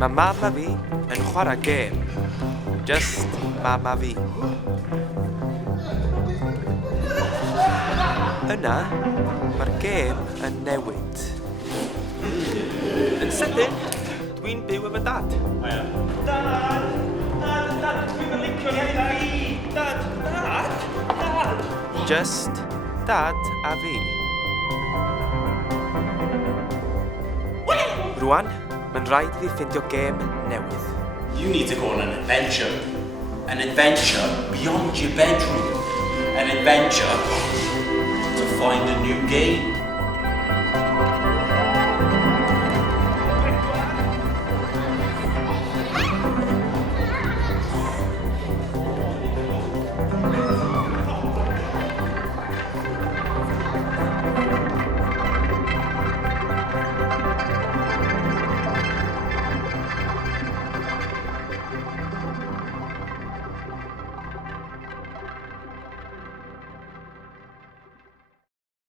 Mae mam a fi yn chwarae gêm. Just mam a fi. Yna, mae'r gêm yn newid. Yn sydyn, dwi'n byw efo dad. Dad! Dad, dwi'n yn licio ni. Dad! Just dad a fi. Rwan, mae'n rhaid i fi ffindio gêm newydd. You need to go on an adventure. An adventure beyond your bedroom. An adventure to find a new game.